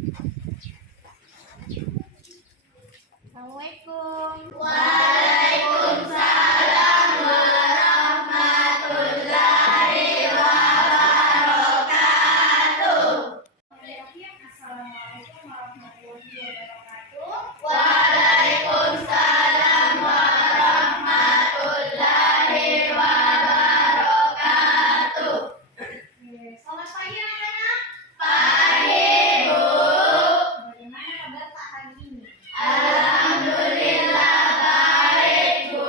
Assalamualaikum. Waalaikumsalam warahmatullahi wabarakatuh. Assalamualaikum warahmatullahi wabarakatuh. Waalaikumsalam warahmatullahi wabarakatuh. Selamat pagi anak-anak. Pagi, Bu. Bagaimana kabar Pak hari ini? Alhamdulillah baik, Bu.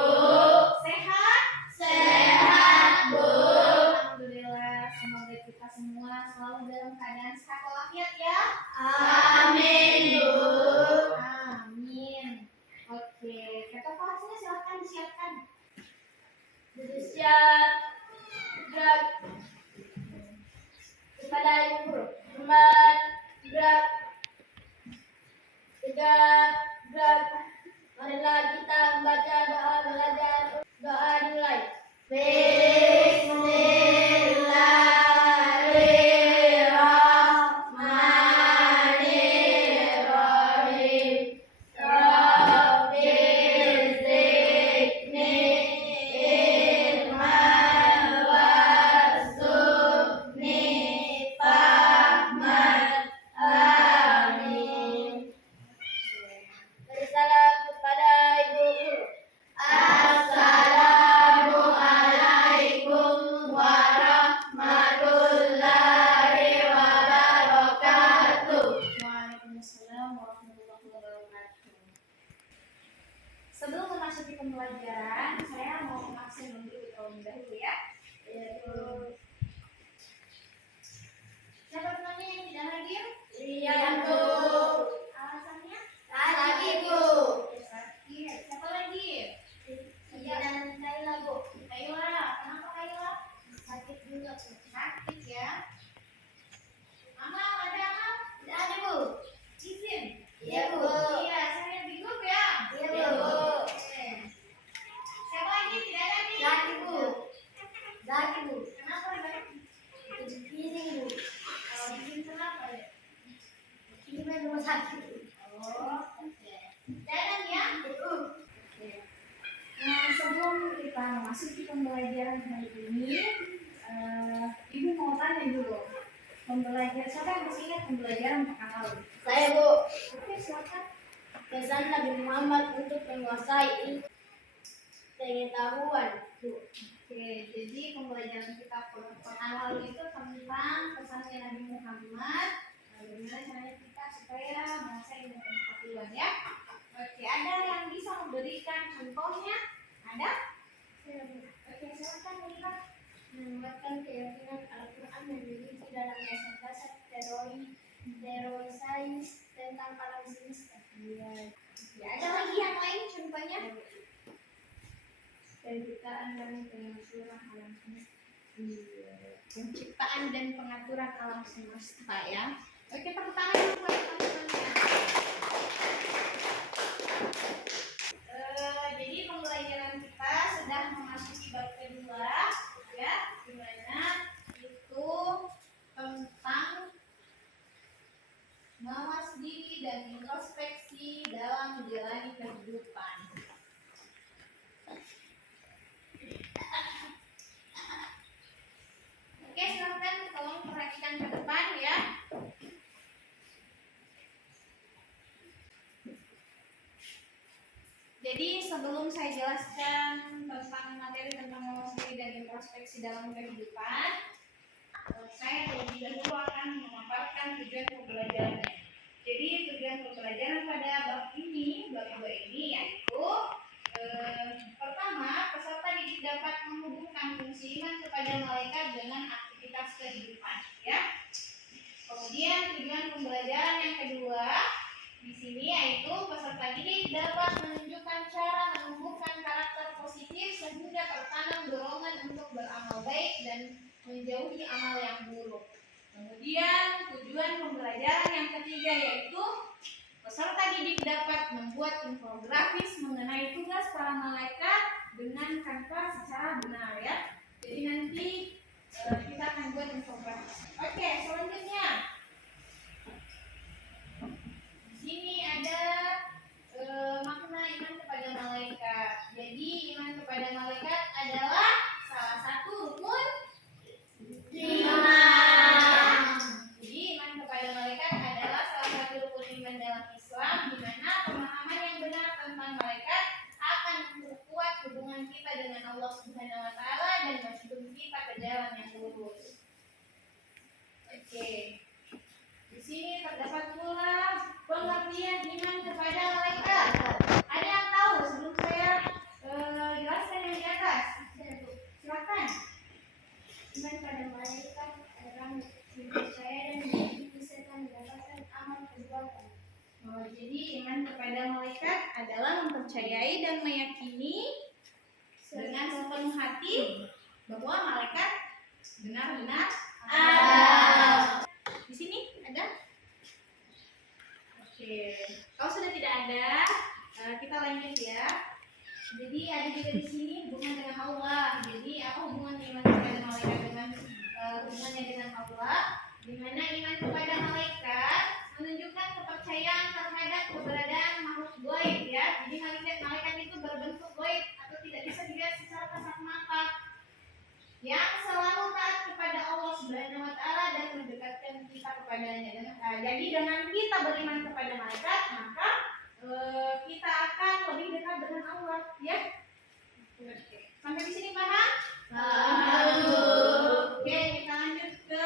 Sehat? Sehat, Bu. Alhamdulillah, semoga kita semua selalu dalam keadaan sehat walafiat ya. Amin, Bu. Amin. Oke, kata kelasnya silahkan disiapkan. Siap. Gerak. Kepada Ibu Guru. Hormat. Gerak. Tegak. Gerak. Marilah kita membaca doa belajar. Doa dimulai. Bismillahirrahmanirrahim. Rabbil zidni ilman warzuqni fahman. Amin. Beri salam kepada Ibu Guru. Assalamualaikum warahmatullahi wabarakatuh. Waalaikumsalam warahmatullahi wabarakatuh. Sebelum memasuki pembelajaran, saya mau absen dulu terlebih dahulu ya. Yaitu siapa temannya yang tidak hadir? Iya, Bu. Alasannya? Sakit, Bu. Sakit. Siapa lagi? Iya, dan Kaila, Bu. Kaila. Kenapa Kaila? Sakit juga, Bu. Sakit ya. Amal, ada Amal? Tidak ada, Bu. Izin. Iya, Bu. Iya, saya lihat di grup ya. Iya, Bu. Oke. Siapa lagi? Tidak ada nih. Sakit, Bu. Sakit, Bu. Kenapa Mbak? Ini, Bu. Kalau izin kenapa ya? Ini kan rumah sakit, Bu. Oh, oke. Jalan ya. Bu. Oke. Nah, sebelum kita memasuki pembelajaran hari ini, Ibu mau tanya dulu. Siapa yang masih ingat pembelajaran pekan lalu? Saya, Bu. Oke, silakan. Pesan Nabi Muhammad untuk menguasai pengetahuan, Bu. Oke, jadi pembelajaran kita pekan lalu itu tentang pesannya Nabi Muhammad. Bagaimana caranya kita supaya menguasai ilmu pengetahuan ya? Oke, ada yang bisa memberikan contohnya? Ada? Oke, silakan lihat. Menguatkan keyakinan Al-Quran yang dirinci dalam dasar-dasar teori sains tentang alam semesta. Iya. Ada lagi yang lain contohnya? Penciptaan dan pengaturan alam semesta. Iya. Penciptaan dan pengaturan alam semesta ya. Oke, tepuk tangan dulu buat teman-temannya. Jadi pembelajaran kita sudah memasuki bab kedua ya, di mana itu tentang mawas diri dan introspeksi dalam menjalani kehidupan. Oke, silakan tolong perhatikan ke depan ya. Jadi sebelum saya jelaskan tentang materi tentang mawas diri dan introspeksi dalam kehidupan, saya terlebih dahulu akan memaparkan tujuan pembelajarannya. Jadi tujuan pembelajaran pada bab ini, bab 2 ini yaitu pertama, peserta didik dapat menghubungkan fungsi iman kepada malaikat dengan aktivitas kehidupan, ya. Kemudian tujuan pembelajaran yang kedua di sini yaitu peserta didik dapat menunjukkan cara menumbuhkan karakter positif sehingga tertanam dorongan untuk beramal baik dan menjauhi amal yang buruk. Kemudian tujuan pembelajaran yang ketiga yaitu peserta didik dapat membuat infografis mengenai tugas para malaikat dengan kanvas secara benar ya. Jadi nanti kita akan buat infografis. Oke, selanjutnya pergi pada jalan yang lurus. Oke. Di sini terdapat pula pengertian iman kepada malaikat. Ada yang tahu sebelum saya jelaskan yang di atas? Silakan. Iman pada malaikat adalah percaya dan meyakini serta mendapatkan amal perbuatan. Jadi iman kepada malaikat adalah mempercayai dan meyakini dengan sepenuh hati bahwa malaikat benar-benar ada. Di sini ada? Oke. Kalau sudah tidak ada, kita lanjut ya. Jadi ada juga di sini hubungan dengan Allah. Jadi apa hubungannya iman kepada malaikat dengan hubungannya dengan Allah? Di mana iman kepada malaikat menunjukkan kepercayaan terhadap keberadaan makhluk gaib ya. Jadi malaikat itu berbentuk gaib atau tidak bisa dilihat secara kasat mata, yang selalu taat kepada Allah Subhanahu wa taala dan mendekatkan kita kepadanya. Jadi dengan kita beriman kepada malaikat, maka kita akan lebih dekat dengan Allah ya. Oke. Sampai di sini paham? Oke, kita lanjut ke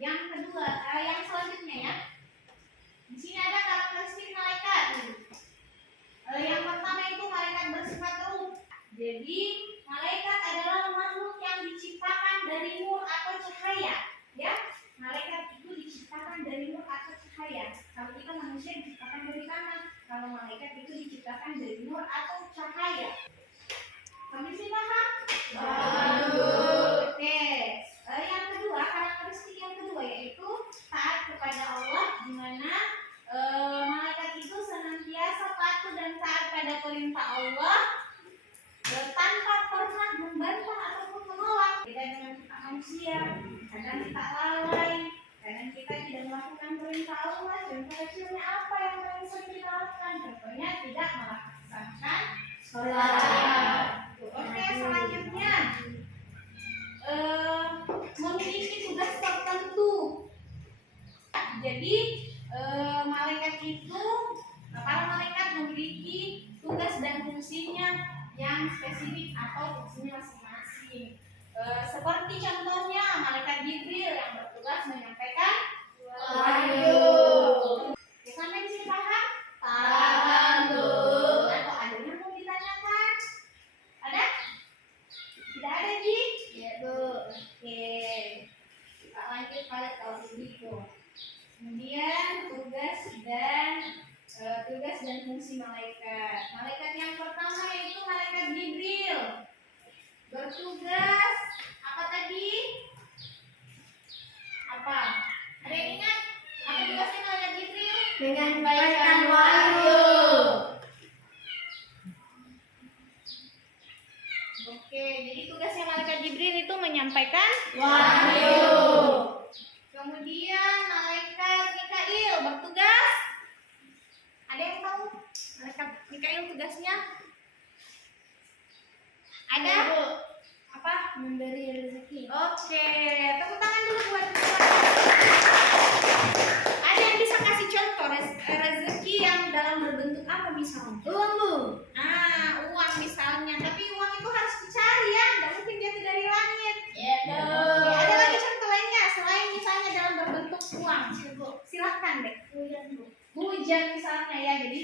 yang kedua, yang selanjutnya ya. Di sini ada karakteristik malaikat. Yang pertama itu malaikat bersifat ruh. Jadi malaikat adalah makhluk yang diciptakan dari nur atau cahaya, ya. Malaikat itu diciptakan dari nur atau cahaya. Kalau kita manusia diciptakan dari tanah, kalau malaikat itu diciptakan dari nur atau cahaya. Sampai sini paham? Oke. Yang kedua, karakteristik yang kedua yaitu taat kepada Allah, di mana malaikat itu senantiasa patuh dan taat pada perintah Allah tanpa pernah membantah ataupun menolak. Beda dengan kita manusia, kadang kita lalai, kadang kita tidak melakukan perintah Allah. Contoh kecilnya apa yang paling sering kita lakukan? Contohnya tidak melaksanakan sholat. Oke, selanjutnya memiliki tugas tertentu. Jadi malaikat itu, para malaikat memiliki tugas dan fungsinya yang spesifik atau fungsinya masing-masing. Seperti contohnya malaikat Jibril yang bertugas menyampaikan wahyu. Sampai di sini paham? Paham, Bu. Atau ada yang mau ditanyakan? Ada? Tidak ada, Ji? Iya, Bu. Oke. Kita lanjut pada kalau begitu. Kemudian tugas dan fungsi malaikat. Malaikat yang pertama yaitu malaikat Jibril. Bertugas apa tadi? Apa? Ada yang ingat? Apa tugasnya malaikat Jibril? Menyampaikan wahyu. Oke, jadi tugasnya malaikat Jibril itu menyampaikan Wahyu. Kemudian malaikat Mikail bertugas. Ada yang tahu malaikat Mikail tugasnya? Ada? Apa? Memberi rezeki. Oke, tepuk tangan dulu buat kita. Ada yang bisa kasih contoh rezeki yang dalam berbentuk apa misalnya? Uang, Bu. Uang misalnya. Tapi uang itu harus dicari ya, nggak mungkin jatuh dari langit. Iya, Oke, ada lagi contoh lainnya selain misalnya dalam berbentuk uang. Silahkan deh. Hujan, Bu. Hujan misalnya ya, jadi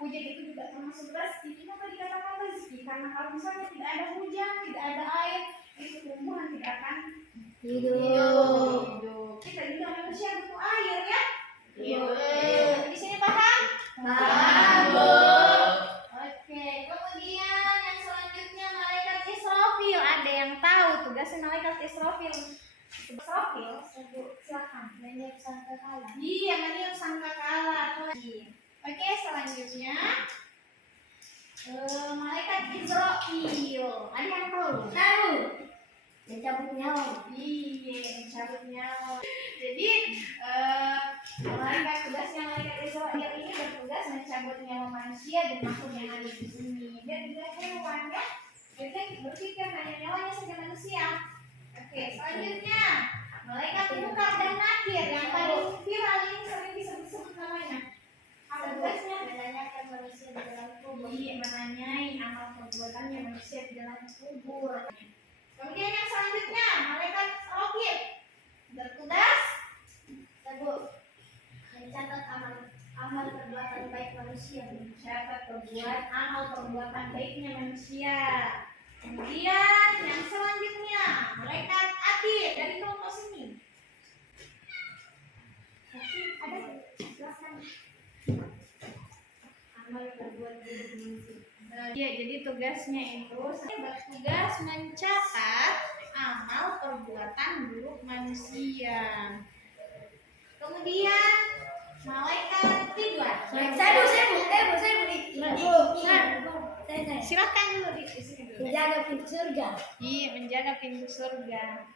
hujan itu juga termasuk rezeki. Kenapa dikatakan rezeki? Karena kalau misalnya tidak ada hujan, tidak ada air, itu tumbuhan tidak akan hidup. Kita juga manusia butuh air ya. Di sini paham? Paham, Bu. Oke, kemudian yang selanjutnya malaikat Israfil. Ada yang tahu tugasnya malaikat Israfil? Israfil, silakan. Meniup sangkakala. Iya, meniup sangkakala. Oke, selanjutnya malaikat Israfil. Ada yang tahu? Tahu. Mencabut nyawa. Iya, mencabut nyawa. Jadi tugasnya malaikat Israfil ini bertugas mencabut nyawa manusia dan makhluk yang ada di bumi. Dan juga hewan ya. Jadi berpikir hanya nyawanya saja manusia. Oke, selanjutnya malaikat Munkar dan Nakir yang paling viral ini sering disebut namanya. Apa tugasnya? Menanyakan manusia di dalam kubur. Iya, menanyai amal perbuatannya manusia di dalam kubur. perbuatan baiknya manusia. Kemudian yang selanjutnya, malaikat adil dari kelompok sini. Ada silakan. Amal berbuat buruk manusia. Ya, jadi tugasnya itu bertugas mencatat amal perbuatan buruk manusia. Kemudian malaikat Ridwan. Silakan dulu di sini dulu. Menjaga pintu surga. Iya, menjaga pintu surga.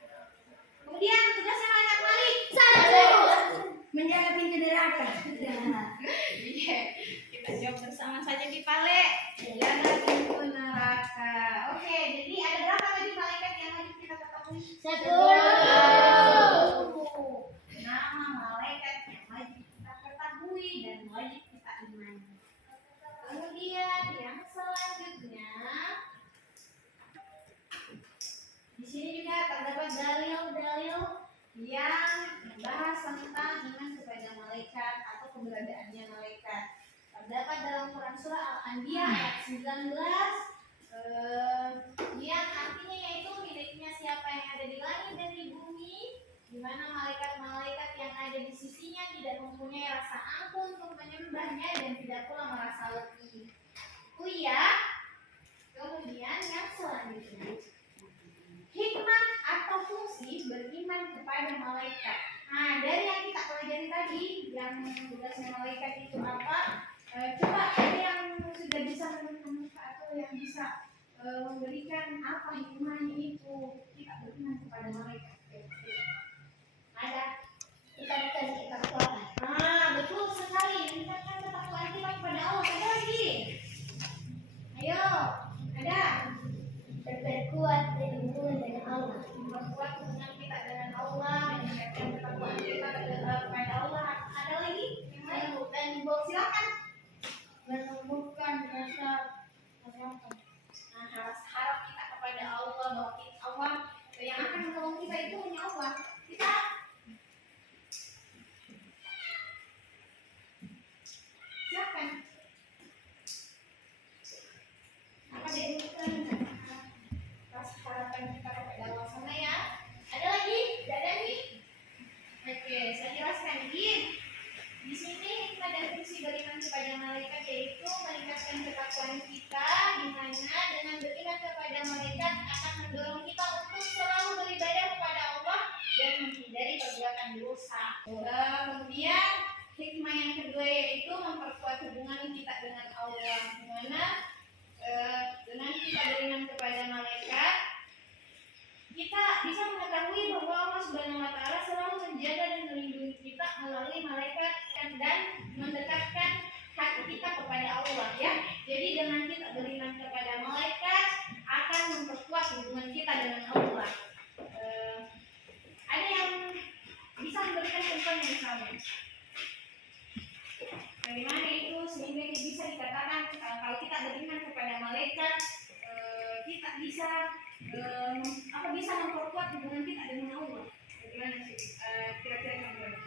Kemudian tugasnya malaikat Malik. Menjaga pintu neraka. Iya, kita jawab bersama saja di Pale. Menjaga pintu neraka. Oke, jadi ada berapa tadi malaikat yang wajib kita ketahui? 10. Nama malaikat yang wajib kita ketahui dan wajib kita imani. Kemudian yang selanjutnya, di sini juga terdapat dalil-dalil yang membahas tentang iman kepada malaikat atau keberadaannya malaikat. Terdapat dalam Quran surah Al-Anbiya ayat 19 yang artinya yaitu miliknya siapa yang ada di langit dan di bumi, di mana malaikat-malaikat yang ada di sisinya tidak mempunyai rasa ampun untuk menyembahnya dan tidak pula merasa letih. Ya. Kemudian yang selanjutnya, hikmah atau fungsi beriman kepada malaikat. Nah, dari yang kita pelajari tadi, yang tugasnya malaikat itu apa? Coba ada yang sudah bisa menemukan atau yang bisa memberikan apa hikmahnya itu kita beriman kepada malaikat. Ada? Kita ketakwaan. Betul sekali. Meningkatkan ketakwaan kita kepada Allah. Ada lagi? Ayo, ada? Berkuat dan hubungan dengan Allah. Memperkuat hubungan kita dengan Allah, meningkatkan ketakwaan kita kepada Allah. Ada lagi? Yang lain? Dan silakan. Menumbuhkan rasa harapan. Nah, harap kita kepada Allah bahwa Allah yang akan menolong kita itu hanya Allah. Kita silakan. Apa diinginkan rasa harapan kita kepada Allah sana ya? Ada lagi? Tidak ada nih? Oke, saya jelaskan lagi. Di sini hikmah dan fungsi beriman kepada malaikat yaitu meningkatkan ketakwaan kita, di mana dengan beriman kepada malaikat akan mendorong kita untuk selalu beribadah kepada Allah dan menghindari perbuatan dosa. Kemudian hikmah yang kedua yaitu memperkuat hubungan kita dengan Allah, di mana dengan kita beriman kepada malaikat kita bisa mengetahui bahwa Allah Subhanahu wa Ta'ala selalu menjaga dan melindungi kita melalui malaikat dan mendekatkan hati kita kepada Allah ya. Jadi dengan kita beriman kepada malaikat akan memperkuat hubungan kita dengan Allah. Ada yang bisa memberikan contohnya misalnya? Bagaimana itu sehingga bisa dikatakan kalau kita beriman kepada malaikat kita bisa bisa memperkuat hubungan kita dengan Allah. Bagaimana sih kira-kira contohnya?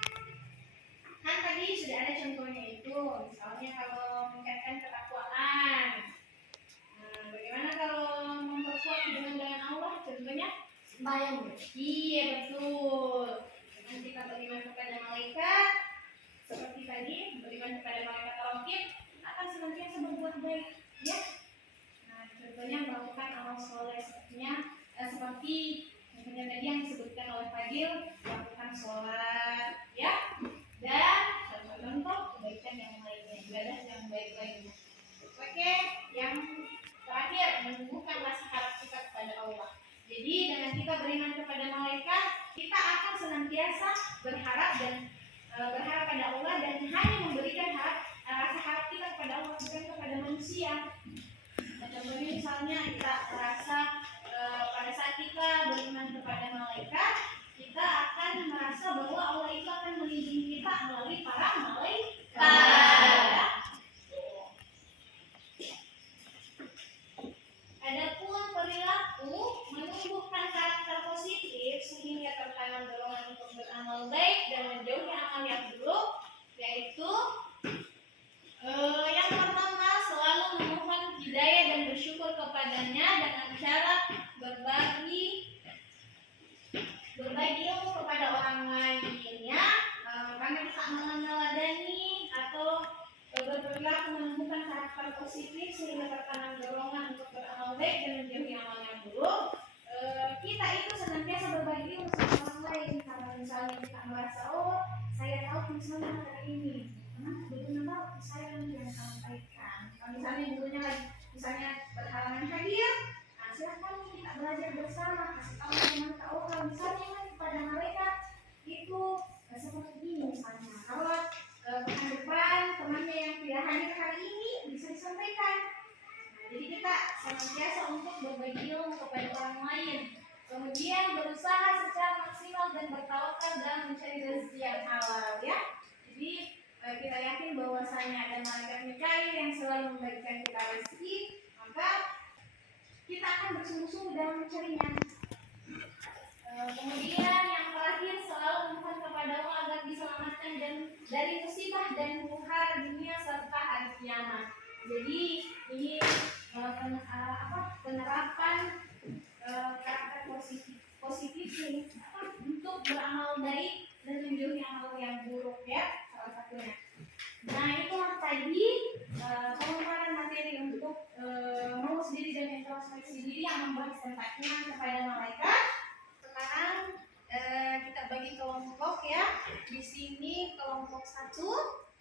Kan tadi sudah ada contohnya itu, misalnya kalau meningkatkan ketakwaan. Bagaimana kalau memperkuat hubungan dengan Allah? Contohnya Sembahyang. iya betul. Dengan kita beriman kepada malaikat, seperti tadi beriman kepada malaikat raqib akan senantiasa berbuat baik, ya. Nah, contohnya melakukan amal soleh seperti tadi yang disebutkan oleh Fadil, melakukan sholat, ya, dan contoh-contoh kebaikan yang lainnya, ibadah yang baik lainnya. Oke, yang terakhir menumbuhkan rasa harap kita kepada Allah. Jadi dengan kita beriman kepada malaikat, kita akan senantiasa berharap pada Allah dan hanya memberikan rasa harap kita kepada Allah bukan kepada manusia. Contohnya misalnya kita merasa pada saat kita beriman kepada malaikat, kita akan merasa bahwa Allah itu akan melindungi kita melalui para malaikat. Adapun perilaku menumbuhkan karakter positif sehingga tertanam dorongan untuk beramal baik dan menjauhi amal yang buruk, yaitu yang pertama selalu memohon hidayah misalnya kita merasa, oh saya tahu misalnya hari ini, karena benar-benar saya yang sampaikan. Kalau misalnya gurunya lagi, misalnya berhalangan hadir, nah silahkan kita belajar bersama, kasih tahu teman-teman, oh kalau misalnya kepada mereka itu seperti ini misalnya. Kalau pekan depan temannya yang tidak hadir hari ini bisa disampaikan. Nah, jadi kita senantiasa untuk berbagi ilmu kepada orang lain. Kemudian berusaha secara maksimal dan bertawakal dalam mencari rezeki yang halal ya. Jadi kita yakin bahwasanya ada malaikat Mikail yang selalu memberikan kita rezeki, maka kita akan bersungguh-sungguh dalam mencarinya. Kemudian yang terakhir selalu memohon kepada Allah agar diselamatkan dan dari musibah dan huru-hara dunia serta hari kiamat. Jadi ini penerapan karakter positif nih untuk beramal baik dan menjauhi amal yang buruk ya, salah satunya. Nah itulah tadi pemaparan materi untuk mengurus diri dan introspeksi diri yang membahas tentang iman kepada malaikat. Sekarang kita bagi kelompok ya. Di sini kelompok 1,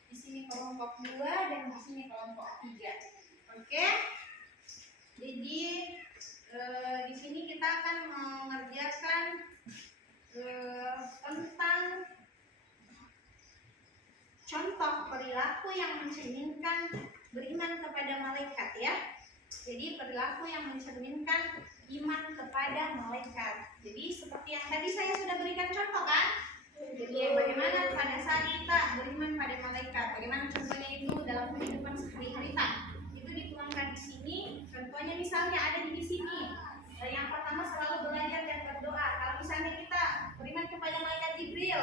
di sini kelompok 2, dan di sini kelompok 3. Oke. Jadi di sini kita akan mengerjakan tentang contoh perilaku yang mencerminkan beriman kepada malaikat ya. Jadi perilaku yang mencerminkan iman kepada malaikat. Jadi seperti yang tadi saya sudah berikan contoh kan. Jadi bagaimana pada saat kita beriman pada malaikat, bagaimana contohnya itu dalam kehidupan sehari-hari tak? Itu dituangkan di sini. Contohnya misalnya ada di sini. Yang pertama selalu belajar dan berdoa. Kalau misalnya kita beriman kepada malaikat Jibril,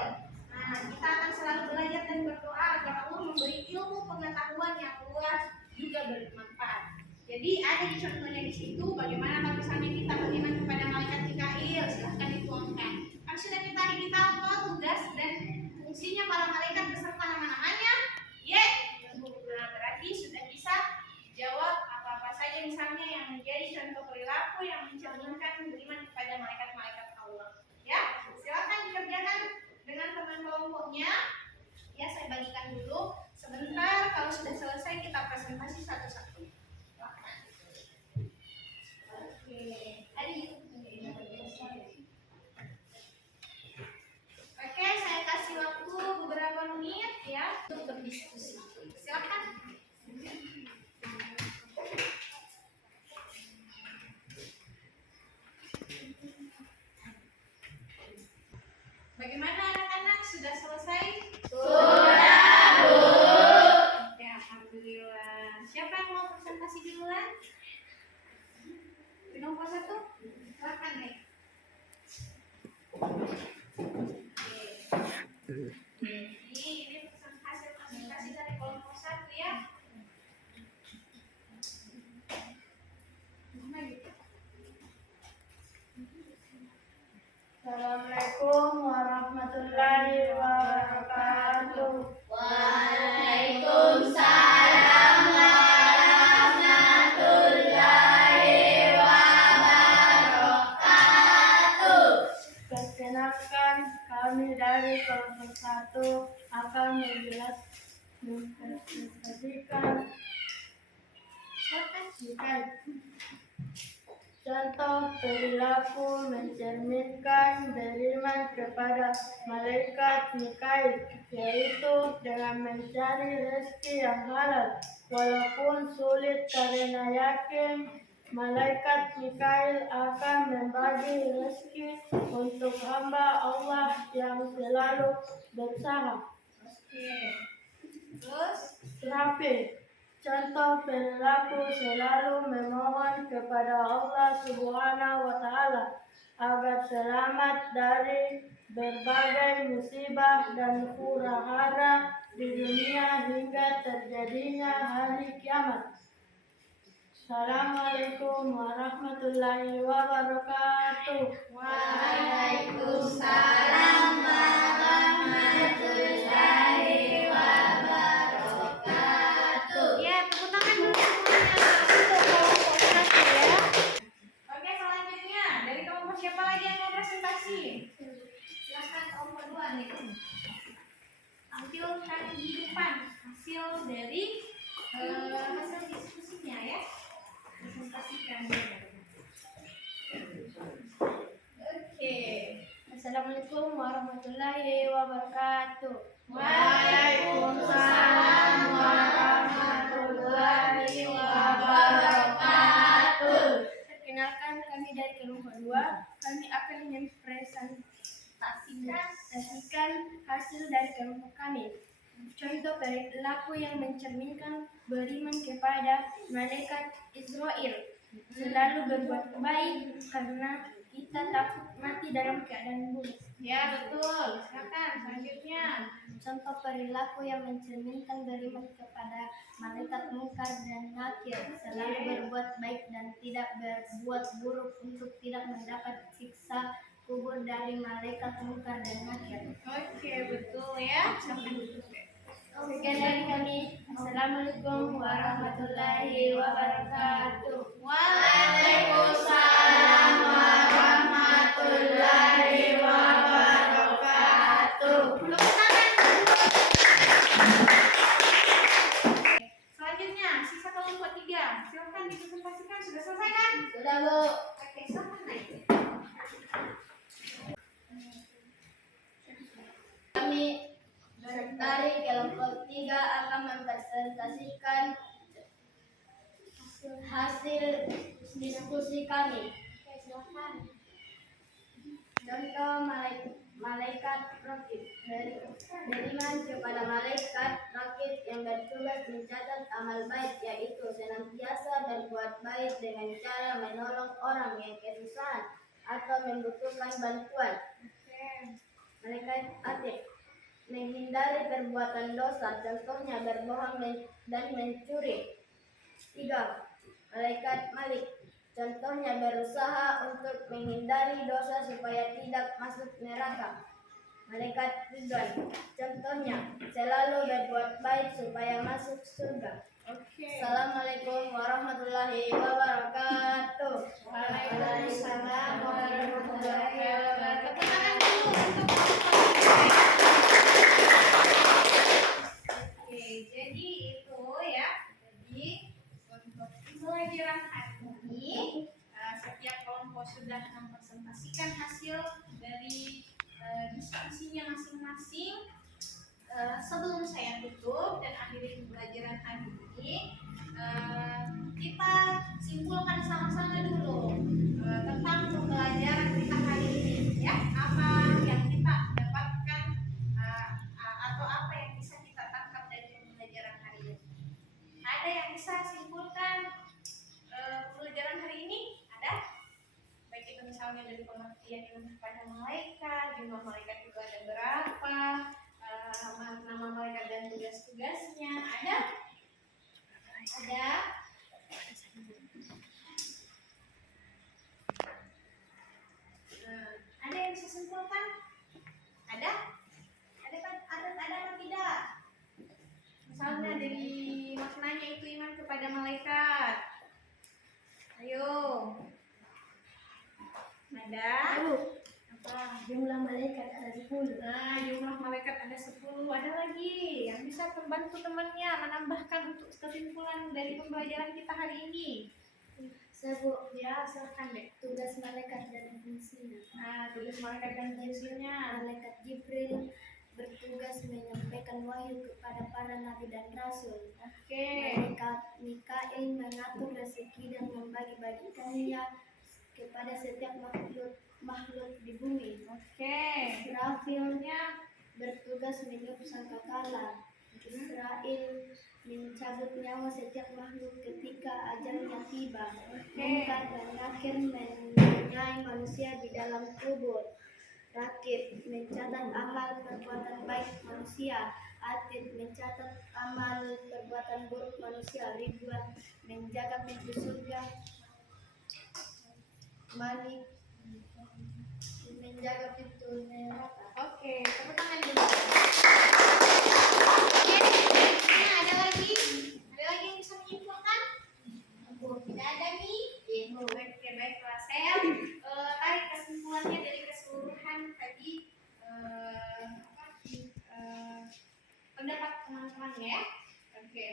nah kita akan selalu belajar dan berdoa agar Allah memberi ilmu pengetahuan yang luas juga bermanfaat. Jadi ada di contohnya di situ. Bagaimana kalau misalnya kita beriman kepada malaikat Mikail, silahkan dituangkan. Kan sudah kita apa tugas dan fungsinya para malaikat beserta nama-namanya. Nah, berarti sudah bisa jawab apa-apa saja misalnya yang menjadi contoh perilaku yang mencerminkan beriman kepada malaikat-malaikat Allah. Ya, silakan dikerjakan dengan teman kelompoknya. Ya, saya bagikan dulu sebentar. Kalau sudah selesai kita presentasi satu-satu. Oke, Oke, saya kasih waktu beberapa menit ya untuk berdiskusi. Silakan. Bagaimana anak-anak, sudah selesai? Sudah, Bu. Oke, alhamdulillah. Siapa yang mau presentasi duluan? Nomor 1, silakan nih. Jadi ini hasil presentasi dari kelompok 1 ya. Assalamualaikum warahmatullahi wabarakatuh. Waalaikumsalam warahmatullahi wabarakatuh. Perkenalkan, kami dari kelompok 1 akan mempresentasikan contoh perilaku mencerminkan beriman kepada malaikat Mikail, yaitu dengan mencari rezeki yang halal walaupun sulit, karena yakin malaikat Mikail akan membagi rezeki untuk hamba Allah yang selalu berusaha. Terus Terakhir, contoh perilaku selalu memohon kepada Allah Subhanahu wa Ta'ala agar selamat dari berbagai musibah dan huru-hara di dunia hingga terjadinya hari kiamat. Assalamualaikum warahmatullahi wabarakatuh. Waalaikumsalam warahmatullahi wabarakatuh. ya, tepuk tangan dulu semuanya untuk kelompok 1 ya. Oke, selanjutnya dari kelompok siapa lagi yang mau presentasi? Silakan kelompok 2 nih. Tampilkan di depan hasil dari hasil diskusinya ya. Presentasikan. Oke. Assalamualaikum warahmatullahi wabarakatuh. Waalaikumsalam warahmatullahi wabarakatuh. Perkenalkan, kami dari kelompok 2. Kami akan mempresentasikan hasil dari kelompok kami. Contoh perilaku yang mencerminkan beriman kepada malaikat Israel. Selalu berbuat baik karena kita takut mati dalam keadaan buruk. Ya, betul. Silakan selanjutnya. Contoh perilaku yang mencerminkan beriman kepada malaikat Munkar dan Nakir. Selalu berbuat baik dan tidak berbuat buruk untuk tidak mendapat siksa kubur dari malaikat Munkar dan Nakir. Oke, betul ya. Silakan. Sekian dari kami. Assalamualaikum warahmatullahi wabarakatuh. Waalaikumsalam warahmatullahi wabarakatuh. Tepuk tangan. Selanjutnya, sisa kelompok 3. Silakan dipresentasikan. Sudah selesai kan? Sudah, Bu. Oke, silakan naik. Kami dari kelompok 3 akan mempresentasikan hasil diskusi kami. Contoh malaikat rakib. Beriman kepada malaikat rakib yang bertugas mencatat amal baik, yaitu senantiasa berbuat baik dengan cara menolong orang yang kesusahan atau membutuhkan bantuan. Malaikat atid menghindari perbuatan dosa, contohnya berbohong dan mencuri. 3. Malaikat Malik, contohnya berusaha untuk menghindari dosa supaya tidak masuk neraka. Malaikat Ridwan, contohnya selalu berbuat baik supaya masuk surga. Oke. Assalamualaikum warahmatullahi wabarakatuh. Waalaikumsalam warahmatullahi wabarakatuh. Tepuk tangan dulu untuk kelompok 3. Oke, jadi itu ya. Jadi untuk pembelajaran hari ini setiap kelompok sudah mempresentasikan hasil dari diskusinya masing-masing. Sebelum saya tutup dan akhiri pembelajaran hari ini, kita simpulkan sama-sama dulu tentang pembelajaran kita hari ini, ya. Apa yang kita dapatkan atau apa yang bisa kita tangkap dari pembelajaran hari ini? Ada yang bisa simpulkan pembelajaran hari ini? Ada? Baik itu misalnya dari pengertian ilmu kepada malaikat, jumlah malaikat juga ada berapa, nama malaikat dan tugas-tugasnya. Ada? Ada? Ada yang bisa simpulkan? Ada? Ada kan? Ada atau tidak? Misalnya dari maknanya itu iman kepada malaikat. Ayo. Ada? Apa? Jumlah malaikat ada 10. Nah, jumlah malaikat ada 10. Ada lagi yang bisa membantu temannya menambahkan untuk kesimpulan dari pembelajaran kita hari ini. Sebut Ya, silahkan deh. tugas malaikat dan fungsinya. Nah, tugas malaikat dan fungsinya. Malaikat Jibril bertugas menyampaikan wahyu kepada para nabi dan rasul. Oke. Malaikat Mikail mengatur rezeki dan membagi-bagikannya kepada setiap makhluk di bumi. Oke. Israfilnya bertugas meniup sangkakala. Israel mencabut nyawa setiap makhluk ketika ajalnya tiba. Munkar dan Nakir menyai manusia di dalam kubur. Rakib mencatat amal perbuatan baik manusia. Atid mencatat amal perbuatan buruk manusia. Ridwan menjaga pintu surga. Malik menjaga pintu neraka. Oke, tepuk tangan dulu. Oke, nah, ada lagi? Ada lagi yang bisa menyimpulkan? Tidak ada nih? Oke, baiklah. Saya tarik kesimpulannya dari keseluruhan tadi teman-teman ya. Oke.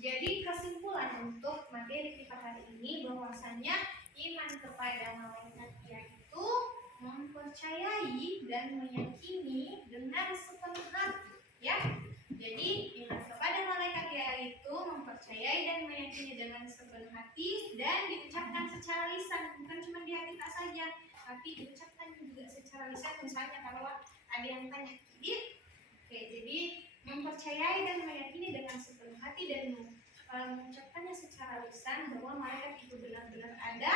Jadi kesimpulan untuk materi kita hari ini bahwasanya iman kepada malaikat yaitu mempercayai dan meyakini dengan sepenuh hati ya. Jadi iman kepada malaikat yaitu mempercayai dan meyakini dengan sepenuh hati dan diucapkan secara lisan, bukan cuma di hati tak saja, tapi diucapkan juga secara lisan. Misalnya kalau ada yang tanya, jadi mempercayai dan meyakini dengan sepenuh hati dan mengucapkannya secara lisan bahwa malaikat itu benar-benar ada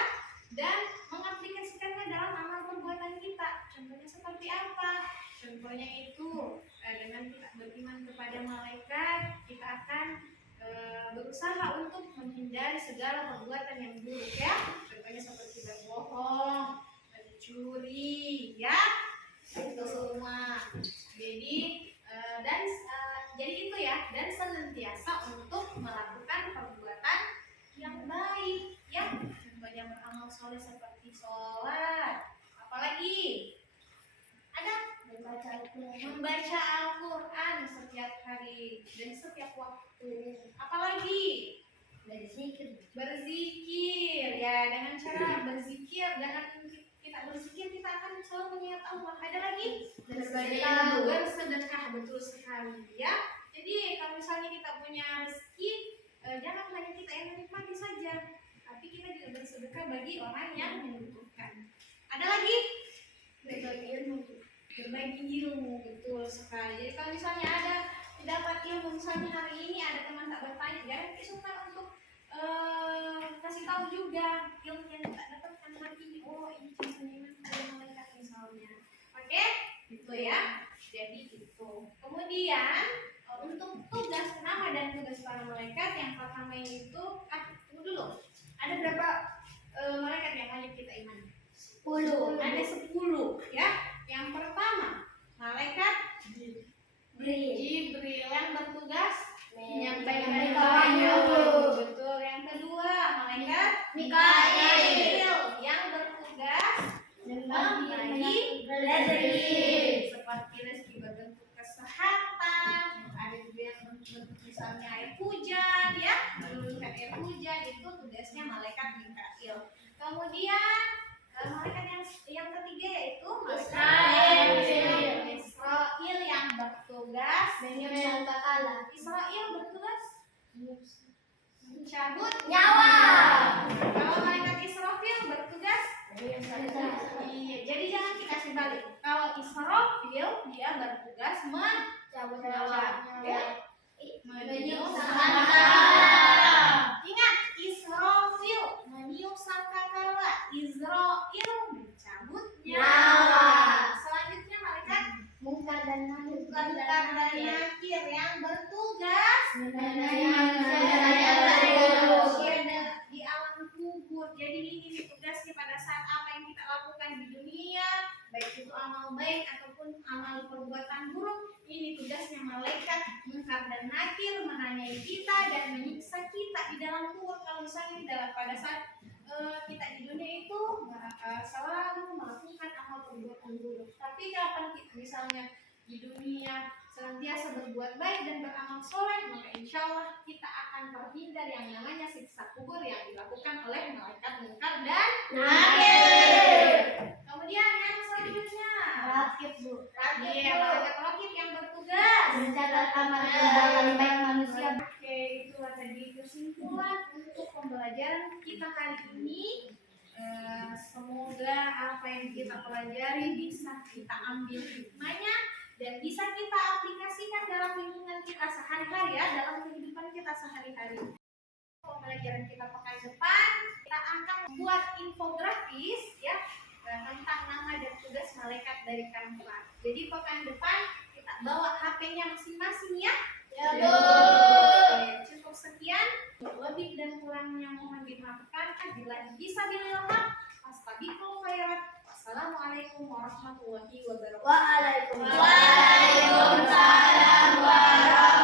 dan mengaplikasikannya dalam amal perbuatan kita. Contohnya seperti apa? Contohnya itu dengan kita beriman kepada malaikat, kita akan berusaha untuk menghindari segala perbuatan yang buruk ya. Contohnya seperti berbohong, mencuri, ya, itu semua. Jadi itu ya, dan senantiasa untuk melakukan perbuatan yang baik ya. Contohnya beramal soleh seperti sholat, apalagi ada membaca Al-Quran setiap hari dan setiap waktu, apalagi berzikir ya. Dengan cara berzikir, dengan kita berzikir kita akan selalu mengingat Allah. Ada lagi bersedekah, betul sekali ya. Jadi kalau misalnya kita punya rezeki, jangan hanya kita yang menikmati saja, tapi kita juga bersedekah bagi orang yang membutuhkan. Ada lagi berbagi ilmu, betul sekali. Jadi kalau misalnya ada dapat ilmu, misalnya hari ini ada teman tak bertanya, jangan kisahkan untuk kasih tahu juga ilmu yang tak dapatkan hari ini. Oh, ini contohnya ada malaikat misalnya. Oke, gitu ya. Jadi itu. Kemudian untuk tugas nama dan tugas para malaikat yang pertama itu, tunggu dulu. Ada berapa malaikat yang wajib kita imani? 10. Ada 10 ya. Yang pertama malaikat Jibril yang bertugas menyampaikan wahyu. Betul. Yang kedua malaikat Mikail yang bertugas membagi rezeki, seperti rezeki berbentuk kesehatan. Ada juga yang berbentuk misalnya air hujan ya, menurunkan air hujan, itu tugasnya malaikat Mikail. Kemudian malaikat yang ketiga yaitu Israil yang bertugas menyatakan. Israil bertugas mencabut nyawa. Kalau malaikat Israfil bertugas iya, jadi jangan dikasih balik. Kalau Israfil dia bertugas mencabut nyawa ya. Meniup sangkakala. Ingat, Israfil meniup sangkakala, Israil mencabut nyawa. Selanjutnya malaikat Munkar dan Nakir yang bertugas mengenai manusia di alam kubur. Jadi ini tugasnya pada saat apa yang kita lakukan di dunia, baik itu amal baik ataupun amal perbuatan buruk. Ini tugasnya malaikat Munkar dan Nakir, menanyai kita dan menyiksa kita di dalam kubur. Kalau misalnya pada saat kita di dunia itu selalu melakukan amal perbuatan buruk, tapi kapan kita misalnya di dunia senantiasa berbuat baik dan beramal soleh, maka insya Allah kita akan terhindar yang namanya siksa kubur yang dilakukan oleh malaikat Munkar dan Nakir. Kemudian yang selanjutnya Rakib, Bu. Iya, malaikat Rakib yang bertugas mencatat amal perbuatan baik manusia. Oke, itulah tadi kesimpulan untuk pembelajaran kita kali ini. Semoga apa yang kita pelajari bisa kita ambil hikmahnya dan bisa kita aplikasikan dalam lingkungan kita sehari-hari ya, dalam kehidupan kita sehari-hari. Pembelajaran kita pekan depan kita akan membuat infografis ya tentang nama dan tugas malaikat dari Kanvas. Jadi pekan depan kita bawa HP-nya masing-masing ya. Ya, Bu. Cukup sekian. Lebih dan kurangnya mohon dimaafkan. Bisa bilillah. Astagfirullah khairat. Wassalamualaikum warahmatullahi wabarakatuh. Waalaikumsalam warahmatullahi wabarakatuh.